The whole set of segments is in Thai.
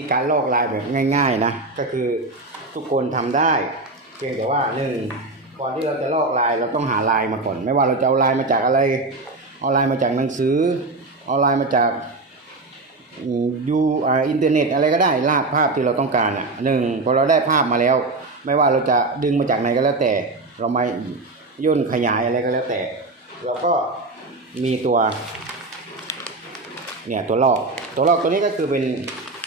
มีการลอกลายแบบง่าย ๆนะ ก็คือทุกคนทำได้ เพียงแต่ว่าหนึ่งก่อนที่เราจะลอกลายเราต้องหาลายมาก่อน ไม่ว่าเราจะเอาลายมาจากอะไรเอาลายมาจากหนังสือเอาลายมาจากยูอ่าอินเทอร์เน็ตอะไรก็ได้ลากภาพที่เราต้องการอะหนึ่งพอเราได้ภาพมาแล้ว ไม่ว่าเราจะดึงมาจากไหนก็แล้วแต่ เราไมาย่นขยายอะไรก็แล้วแต่ เราก็มีตัวเนี่ยตัวลอกตัวลอกตัวนี้ก็คือเป็น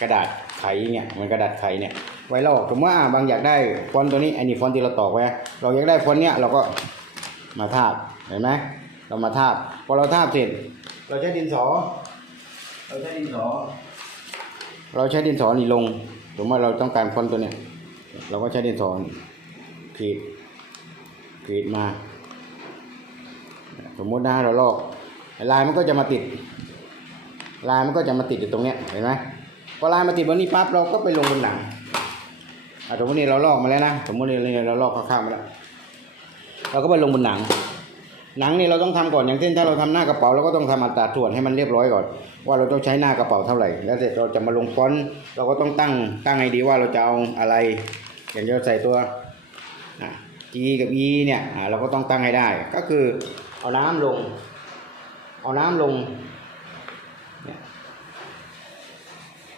กระดาษไขเนี่ยมันกระดาษไขเนี่ยไว้ลอกสมมติว่าอ่าบางอยากได้ฟอนต์ตัวนี้อันนี้ฟอนต์ที่เราตอกไว้เราอยากได้ฟอนต์เนี้ยเราก็มาทาบเห็นไหมเรามาทาบพอเราทาบเสร็จ เราใช้ดินสอ เราใช้ดินสอ เราใช้ดินสอนี่ลงสมมติว่าเราต้องการฟอนต์ตัวเนี้ยเราก็ใช้ดินสอนขีดกรีดมา สมมตินะเราลอกลายมันก็จะมาติด ลายมันก็จะมาติดอยู่ตรงเนี้ยเห็นไหม พอลายมาติดบนนี้ปั๊บเราก็ไปลงบนหนังสมมตินี่เราลอกมาแล้วนะสมมตินี่เราลอกข้างๆมาแล้วเราก็ไปลงบนหนัง หนังนี่เราต้องทำก่อนอย่างเช่นถ้าเราทำหน้ากระเป๋าเราก็ต้องทำอัตราส่วนให้มันเรียบร้อยก่อน ว่าเราต้องใช้หน้ากระเป๋าเท่าไหร่ แล้วเสร็จเราจะมาลงฟอนต์เราก็ต้องตั้งตั้งให้ดีว่าเราจะเอาอะไร อย่างเราใส่ตัวอะ G กับ E เนี่ยเราก็ต้องตั้งให้ได้ ก็คือเอาน้ำลง เอาน้ำลง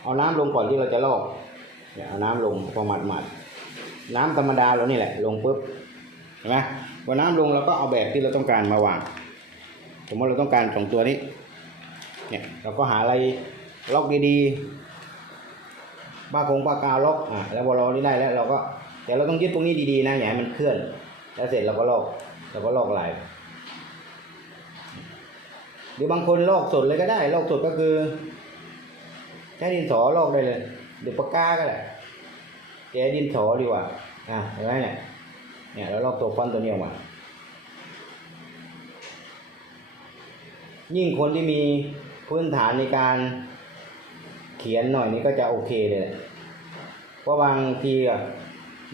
เอาน้ำลงก่อนที่เราจะลอกเนี่ยเอาน้ำลงพอหมาดหมาดๆน้ำธรรมดาเรานี่แหละ ลงปุ๊บเห็นไหมพอน้ำลงเราก็เอาแบบที่เราต้องการมาวางสมมติเราต้องการสองตัวนี้เนี่ยเราก็หาอะไรล็อกดีๆปาคงปากกาวล็อกอะแล้วพอเรานี่ได้แล้ว เราก็แต่เราต้องยึดตรงนี้ดีๆนะอย่าให้มันเคลื่อน แล้วเสร็จเราก็ลอกเราก็ลอกลายหรือบางคนลอกสดเลยก็ได้ลอกสดก็คือ ใช้ดินสอลอกได้เลยหรือปากกาก็ได้แกดินสอดีกว่า อะเห็นไหมเนี่ย เนี่ยเราลอกตัวฟอนต์ตัวนี้ออกมา ยิ่งคนที่มีพื้นฐานในการเขียนหน่อยนี่ก็จะโอเคเลย เพราะบางที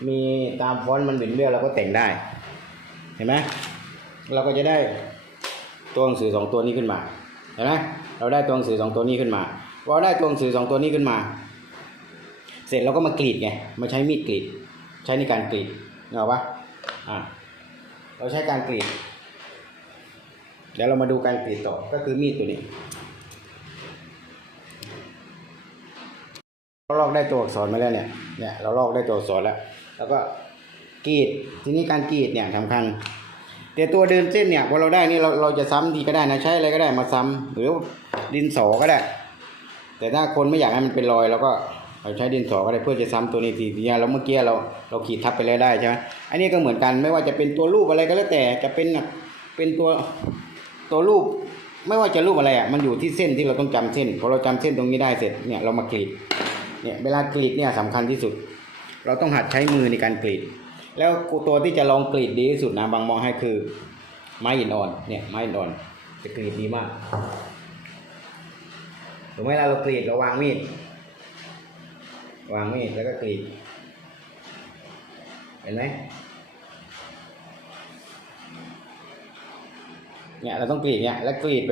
มีตามฟอนต์มันบินเบี้ยวเราก็แต่งได้ เห็นไหมเราก็จะได้ตัวหนังสือสองตัวนี้ขึ้นมา เห็นไหมเราได้ตัวหนังสือสองตัวนี้ขึ้นมา พอได้ตัวหนังสือสองตัวนี้ขึ้นมา เสร็จเราก็มากรีดไงมาใช้มีดกรีด ใช้ในการกรีดเอาปะอ่าเราใช้การกรีด เดี๋ยวเรามาดูการกรีดต่อก็คือมีดตัวนี้เราลอกได้ตัวอักษรมาแล้วเนี่ยเนี่ยเราลอกได้ตัวอักษรแล้ว แล้วก็กรีดทีนี้การกรีดเนี่ยสำคัญแต่ตัวเดินเส้นเนี่ยพอเราได้นี่เราเราจะซ้ำดีก็ได้นะใช้อะไรก็ได้มาซ้ำหรือดินสอก็ได้ แต่ถ้าคนไม่อยากให้มันเป็นรอยเราก็เราใช้ดินสอก็ได้เพื่อจะซ้ำตัวนี้ทีเดียวเราเมื่อกี้เราเราขีดทับไปแล้วได้ใช่ไหมอันนี้ก็เหมือนกันไม่ว่าจะเป็นตัวรูปอะไรก็แล้วแต่จะเป็นเป็นตัวตัวรูปไม่ว่าจะรูปอะไรอะมันอยู่ที่เส้นที่เราต้องจำเส้นพอเราจำเส้นตรงนี้ได้เสร็จเนี่ยเรามากรีดเนี่ยเวลากรีดเนี่ยสำคัญที่สุด เราต้องหัดใช้มือในการกรีด แล้วตัวที่จะลองกรีดดีที่สุดนะบางมองให้คือไม้หินอ่อนเนี่ยไม้หินอ่อนจะกรีดดีมาก ถูกไหมเราเรากรีดเราวางมีด วางมีดแล้วก็กรีด เห็นไหมเนี่ยเราต้องกรีดเนี่ยแล้วกรีดไป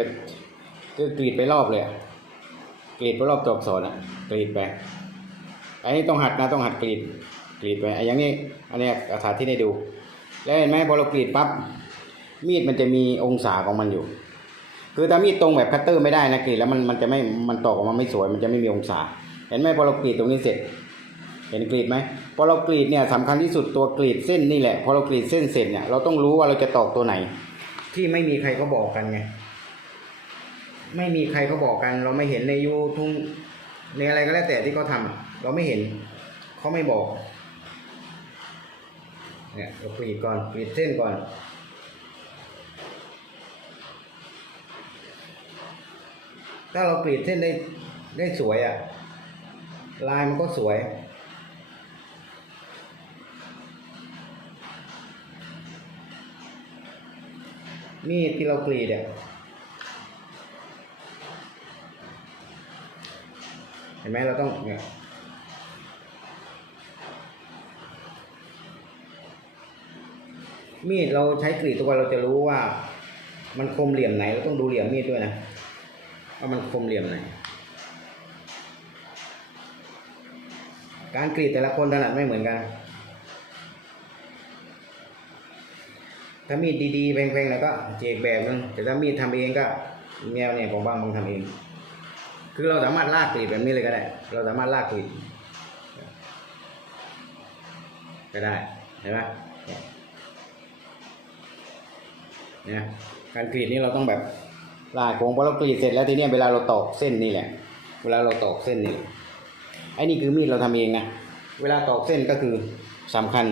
คือกรีดไปรอบเลยกรีดไปรอบตัวอักษรอะกรีดไปไอันนี้ต้องหัดนะต้องหัดกรีดกรีดไปไอ้อย่างนี้อันนี้ยกระถาที่ได้ดู แล้วเห็นไหมพอเรากรีดปั๊บมีดมันจะมีองศาของมันอยู่ คือถ้ามีดตรงแบบคัตเตอร์ไม่ได้นะกรีดแล้วมันมันจะไม่มันตอกออกมาไม่สวย มันจะไม่มีองศา เห็นไหมพอเรากรีดตรงนี้เสร็จ เห็นกรีดไหมพอเรากรีดเนี่ยสำคัญที่สุดตัวกรีดเส้นนี่แหละพอเรากรีดเส้นเสร็จเนี่ยเราต้องรู้ว่าเราจะตอกตัวไหน ที่ไม่มีใครเขาบอกกันไงไม่มีใครเขาบอกกัน เราไม่เห็นในยูทูบในอะไรก็แล้วแต่ที่เขาทำเราไม่เห็นเขาไม่บอกเนี่ยเรากรีดก่อนกรีดเส้นก่อน ถ้าเรากรีดเส้นได้ได้สวยอะ่ะ ลายมันก็สวย มีดที่เรากรีดเนี่ยเห็นไหมเราต้องเนี่ยมีดเราใช้กรีดทุกวันเราจะรู้ว่า มันคมเหลี่ยมไหนเราต้องดูเหลี่ยมมีดด้วยนะ ว่ามันคมเหลี่ยมไหน การกรีดแต่ละคนถนัดไม่เหมือนกัน ถ้ามีดดีๆแพงๆแล้วก็เจกแบบนึง แต่ถ้ามีดทำเองก็แนวเนี่ยของบางบางทำเอง คือเราสามารถลากกรีดแบบนี้เลยก็ได้ เราสามารถลากกรีดก็ได้เห็นไหมเนี่ยเนี่ยการกรีดนี่เราต้องแบบ ลากโค้งพอเรากรีดเสร็จแล้วทีนี้เวลาเราตอกเส้นนี่แหละ เวลาเราตอกเส้นนี่ไอ้นี่คือมีดเราทำเองนะเวลาตอกเส้นก็คือสำคัญ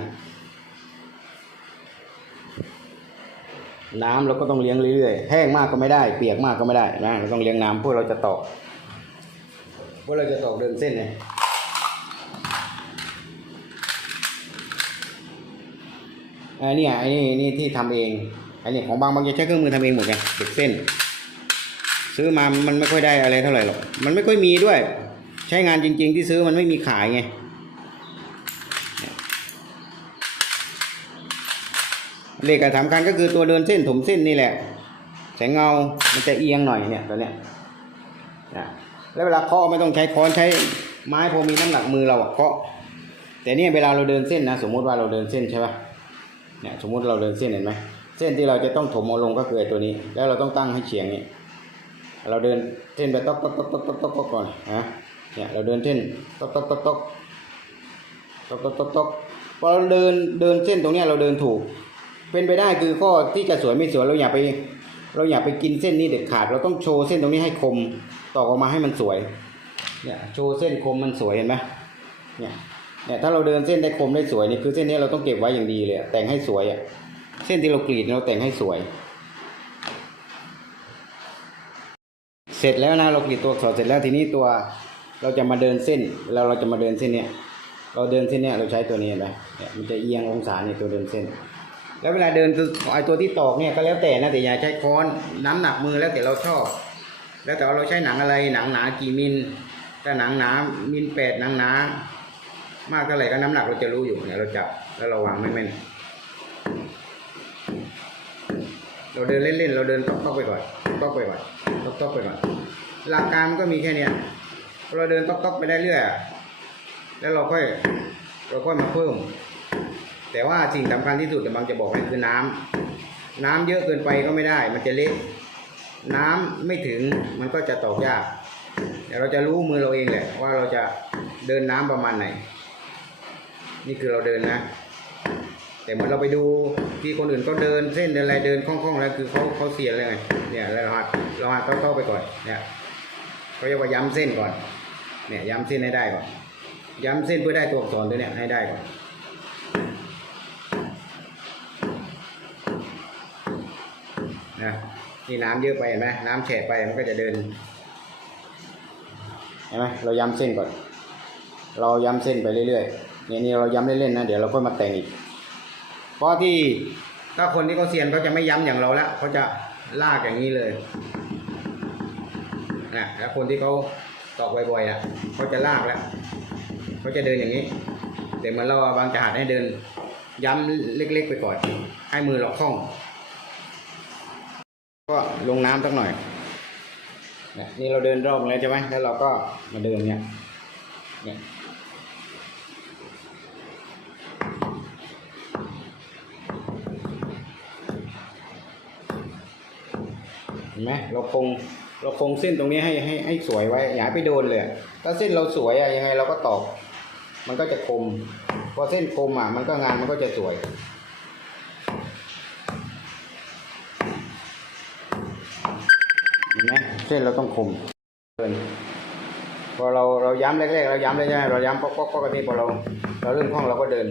น้ำเราก็ต้องเลี้ยงเรื่อยๆแห้งมากก็ไม่ได้ เปียกมากก็ไม่ได้นะเราต้องเลี้ยงน้ำเพื่อเราจะตอกเพื่อเราจะตอกเดินเส้นเนี่ยอันนี้ไอ้นี่นี่ที่ทำเองไอ้นี่ของบางบางจะใช้เครื่องมือทำเองหมดไงเด็กเส้น ซื้อมามันไม่ค่อยได้อะไรเท่าไหร่หรอก มันไม่ค่อยมีด้วย ใช้งานจริง ๆ ที่ซื้อมันไม่มีขายไงเหล็กอะสำคัญก็คือตัวเดินเส้นถมเส้นนี่แหละ แสงเงา มันจะเอียงหน่อยเนี่ยตัวเนี้ยนะแล้วเวลาเคาะไม่ต้องใช้ค้อนใช้ไม้พอมีน้ำหนักมือเราอะเคาะ แต่เนี่ยเวลาเราเดินเส้นนะสมมุติว่าเราเดินเส้นใช่ป่ะเนี่ยสมมุติเราเดินเส้นเห็นไหมเส้นที่เราจะต้องถมเอาลงก็คือไอ้ตัวนี้ แล้วเราต้องตั้งให้เฉียงนี่ เราเดินเส้นไปต๊อกต๊อกต๊อกต๊อกต๊อกต๊อกก่อนนะเนี่ยเราเดินเส้นต๊อกต๊อกต๊อกต๊อกต๊อกต๊อกต๊อกต๊อกพอเราเดินเดินเส้นตรงเนี้ยเราเดินถูก เป็นไปได้คือข้อที่จะสวยไม่สวยเราอย่าไป เราอย่าไปกินเส้นนี้เด็ดขาด เราต้องโชว์เส้นตรงนี้ให้คมตอกออกมาให้มันสวยเนี่ยโชว์เส้นคมมันสวยเห็นไหมเนี่ยเนี่ยถ้าเราเดินเส้นได้คมได้สวยนี่คือเส้นนี้เราต้องเก็บไว้อย่างดีเลยแต่งให้สวยอะเส้นที่เรากรีดเราแต่งให้สวย เสร็จแล้วนะเรากรีดตัวอักษรเสร็จแล้วทีนี้ตัวเราจะมาเดินเส้นแล้วเราจะมาเดินเส้นเนี้ยเราเดินเส้นเนี้ยเราใช้ตัวนี้เห็นไหมเนี่ยมันจะเอียงองศาในตัวเดินเส้น แล้วเวลาเดินคือไอตัวที่ตอกเนี่ยก็แล้วแต่นะแต่อย่าใช้ค้อนน้ำหนักมือแล้วแต่เราชอบ แล้วแต่เราใช้หนังอะไรหนังหนากี่มิลถ้าหนังหนามิลแปดหนังหนามากเท่าไหร่ก็น้ำหนักเราจะรู้อยู่เนี่ยเราจับแล้วเราวางไม่แม่นเราเดินเล่นๆเราเดินต๊อกๆไปก่อน ต๊อกไปก่อนต๊อกๆไปก่อนหลักการมันก็มีแค่เนี้ยเราเดินต๊อกๆไปได้เรื่อยแล้วเราค่อยเราค่อยมาเพิ่ม แต่ว่าสิ่งสำคัญที่สุดบางจะบอกให้คือน้ำน้ำเยอะเกินไปก็ไม่ได้ มันจะเละน้ำไม่ถึงมันก็จะตอกยากแต่เราจะรู้มือเราเองแหละว่าเราจะเดินน้ำประมาณไหน นี่คือเราเดินนะ แต่เหมือนเราไปดูที่คนอื่นเขาเดินเส้นเดินอะไรเดินคล่องๆแล้วคือเขาเขาเสียเลยไงเนี่ยเราหัดเราหัดเข้าๆไปก่อนเนี่ยเขาเรียกว่าย้ำเส้นก่อนเนี่ยย้ำเส้นให้ได้ก่อนย้ำเส้นเพื่อได้ตัวอักษรตัวเนี้ยให้ได้ก่อนนะนี่น้ำเยอะไปเห็นไหมน้ำแฉะไปมันก็จะเดินเห็นไหมเราย้ำเส้นก่อน เราย้ำเส้นไปเรื่อยๆเนี่ยนี่เราย้ำเล่นๆนะเดี๋ยวเราค่อยมาแต่งอีก เพราะที่ถ้าคนที่เขาเซียนเขาจะไม่ย้ำอย่างเราละเขาจะลากอย่างนี้เลยนะแล้วคนที่เขาตอกบ่อยๆอะเขาจะลากแล้วเขาจะเดินอย่างนี้ แต่เหมือนเราบางจะหัดให้เดิน ย้ำเล็ก ๆ ไปก่อน ให้มือเราคล่อง ก็ลงน้ำสักหน่อยนี่ยนี่เราเดินรอบแล้วใช่ไหมแล้วเราก็มาเดินเนี่ยเนี่ย ห็นไหมเราคงเราคงเส้นตรงนี้ให้ให้ให้สวยไว้อย่าไปโดนเลย ถ้าเส้นเราสวยอะยังไงเราก็ตอกมันก็จะคม พอเส้นคมอะมันก็งานมันก็จะสวย เห็นไหมเส้นเราต้องคมเกินพอเราเราย้ำแรกๆเราย้ำเลยใช่เราย้ำป๊อกป๊อกป๊อกกันนี่พอเราเราเริ่มคล่องเราก็เดิน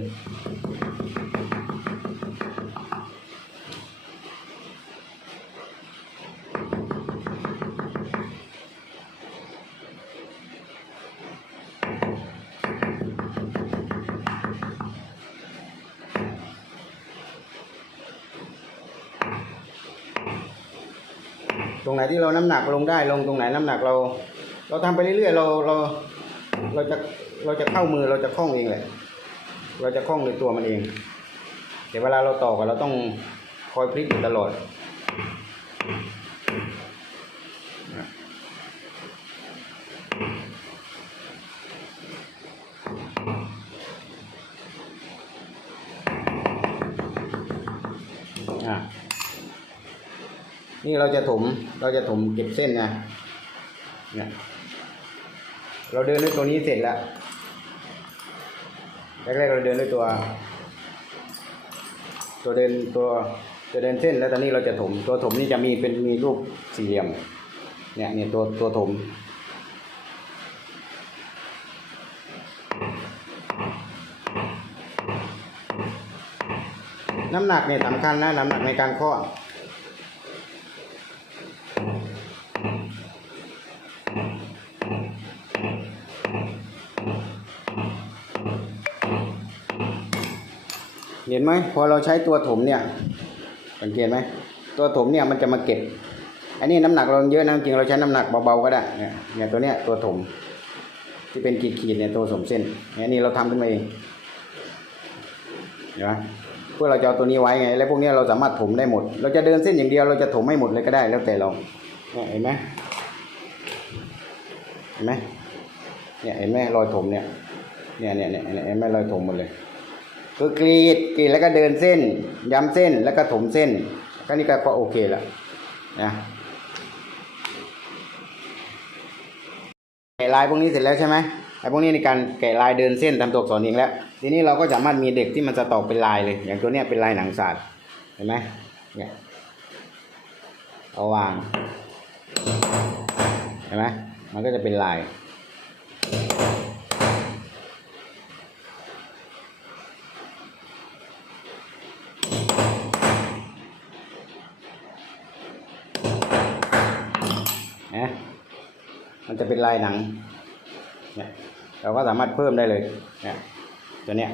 ไหนที่เราน้ำหนักลงได้ลงตรงไหนน้ำหนักเรา เราทำไปเรื่อยๆเราเราเราจะเราจะเข้ามือเราจะคล่องเองแหละเราจะคล่องในตัวมันเองแต่เวลาเราตอกันเราต้องคอยพลิกอยู่ตลอด นี่เราจะถมเราจะถมเก็บเส้นไงเนี่ยเราเดินด้วยตัวนี้เสร็จแล้วแรกๆเราเดินด้วยตัว ตัวเดินตัวจะเดินเส้นแล้วตอนนี้เราจะถม ตัวถมนี่จะมีเป็นมีรูปสี่เหลี่ยม เนี่ยเนี่ยตัวตัวถมน้ำหนักเนี่ยสำคัญนะน้ำหนักในการเค เห็นไหมพอเราใช้ตัวถมเนี่ยสังเกตไหมตัวถมเนี่ยมันจะมาเก็บอันนี้น้ำหนักเราเยอะนะจริงเราใช้น้ำหนักเบาๆก็ได้เนี่ยเนี่ยตัวเนี้ยตัวถม ที่เป็นขีดๆเนี่ยตัวสมเส้นเนี่ยนี่เราทำขึ้นมาเองเห็นไหมเพื่อเราจะเอาตัวนี้ไว้ไง แล้วพวกนี้เราสามารถถมได้หมด เราจะเดินเส้นอย่างเดียวเราจะถมให้หมดเลยก็ได้แล้วแต่เราเห็นไหมเห็นไหมเนี่ยเห็นไหมรอยถมเนี่ยเนี่ยเนี่ยเนี่ยเห็นไหมรอยถมหมดเลย คือกรีดกรีดแล้วก็เดินเส้น ย้ำเส้นแล้วก็ถมเส้นก็นี่ก็โอเคแล้วนะแกะลายพวกนี้เสร็จแล้วใช่ไหมไอ้พวกนี้ในการแกะลายเดินเส้นทำตัวอักษรเองแล้ว ทีนี้เราก็สามารถมีเด็กที่มันจะตอกเป็นลายเลย อย่างตัวเนี้ยเป็นลายหนังสัตว์เห็นไหมเนี่ยเอาวางเห็นไหมมันก็จะเป็นลาย เป็นลายหนังเนี่ยเราก็สามารถเพิ่มได้เลยเนี่ยตัวเนี้ย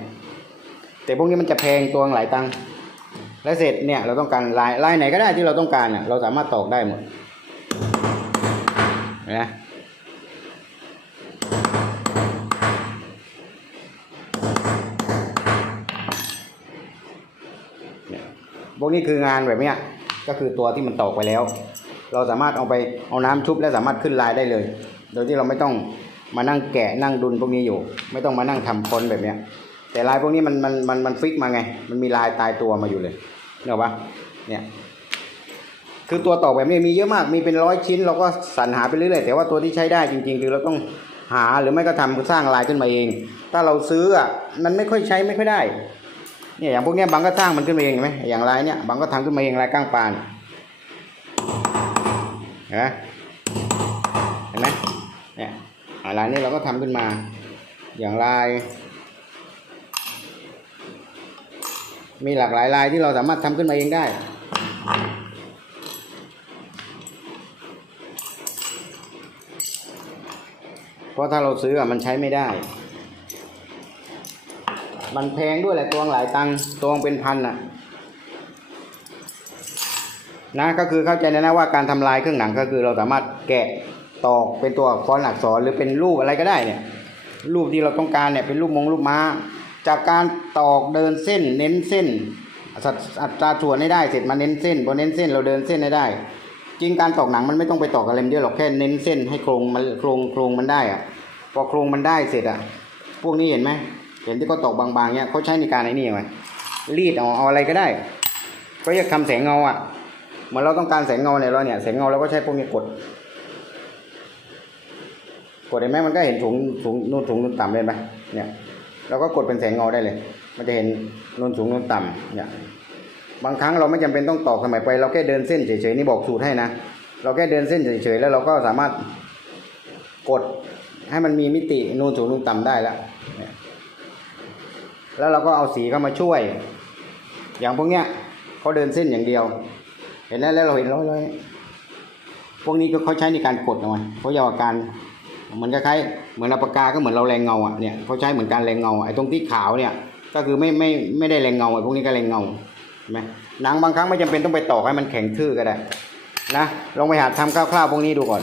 แต่พวกนี้มันจะแพงตัวหลายตังค์แล้วเสร็จเนี่ยเราต้องการลายลายไหนก็ได้ที่เราต้องการเนี่ยเราสามารถตอกได้หมดเนี่ยพวกนี้คืองานแบบเนี้ยก็คือตัวที่มันตอกไปแล้ว เราสามารถเอาไปเอาน้ำชุบและสามารถขึ้นลายได้เลย โดยที่เราไม่ต้องมานั่งแกะนั่งดุนพวกนี้อยู่ ไม่ต้องมานั่งทำคนแบบเนี้ย แต่ลายพวกนี้มันมันมันมันฟิกมาไง มันมีลายตายตัวมาอยู่เลยเนกอะปะเนี่ยคือตัวตอกแบบนี้มีเยอะมากมีเป็นร้อยชิ้น เราก็สรรหาไปเรื่อยๆแต่ว่าตัวที่ใช้ได้จริง ๆ คือเราต้องหาหรือไม่ก็ทำสร้างลายขึ้นมาเอง ถ้าเราซื้ออะมันไม่ค่อยใช้ไม่ค่อยได้เนี่ยอย่างพวกเนี้ยบางก็สร้างมันขึ้นมาเองไหมอย่างลายเนี้ยบางก็ทำขึ้นมาเองลายก้างปลาน เห็นไหมเห็นไหมเนี่ยลายนี้เราก็ทำขึ้นมา อย่างลาย มีหลากหลายลายที่เราสามารถทำขึ้นมาเองได้เพราะถ้าเราซื้ออะมันใช้ไม่ได้ มันแพงด้วยแหละตัวหลายตังตัวเป็นพันอะ นะก็คือเข้าใจนะนะว่าการทำลายเครื่องหนังก็คือเราสามารถแกะตอกเป็นตัวอักษรอักษรหรือเป็นรูปอะไรก็ได้เนี่ยรูปที่เราต้องการเนี่ยเป็นรูปมงรูปม้า จากการตอกเดินเส้นเน้นเส้นสัดอัตราส่วนให้ได้เสร็จมาเน้นเส้นพอเน้นเส้นเราเดินเส้นให้ได้ จริงการตอกหนังมันไม่ต้องไปตอกอะไรเยอะหรอกแค่เน้นเส้นให้โครงมันโครงโครงมันได้อะพอโครงมันได้เสร็จอะพวกนี้เห็นไหมเห็นที่เขาตอกบางๆเนี่ยเขาใช้ในการไอ้นี่ไหมรีดเอาเอาอะไรก็ได้ ก็อยากทำแสงเงาอะ เหมือนเราต้องการแสงเงาเนี่ยเราเนี่ยแสงเงาเราก็ใช้พวกนี้กด กดเห็นไหมมันก็เห็นถุงถุงนู่นถุงนู่นต่ำเลยไหมเนี่ยเราก็กดเป็นแสงเงาได้เลย มันจะเห็นนู่นสูงนู่นต่ำเนี่ยบางครั้งเราไม่จำเป็นต้องตอกสมัยไป เราแค่เดินเส้นเฉยๆนี่บอกสูตรให้นะเราแค่เดินเส้นเฉยๆแล้วเราก็สามารถกดให้มันมีมิตินูนสูงนูนต่ำได้แล้วเนี่ยแล้วเราก็เอาสีเข้ามาช่วย อย่างพวกเนี้ยเขาเดินเส้นอย่างเดียว เห็นแล้วแล้วเราเห็นร้อยๆพวกนี้ก็เขาใช้ในการกดเอาไว้เขาเยาวการเหมือนคล้ายๆเหมือนเอาปากกาก็เหมือนเราแรงเงาอะเนี่ยเขาใช้เหมือนการแรงเงาไอ้ตรงที่ขาวเนี่ย ก็คือไม่ไม่ไม่ได้แรงเงาไอ้พวกนี้ก็แรงเงาใช่ไหมหนังบางครั้งไม่จำเป็นต้องไปตอกให้มันแข็งทื่อก็ได้นะลองไปหาทำคร่าวๆพวกนี้ดูก่อน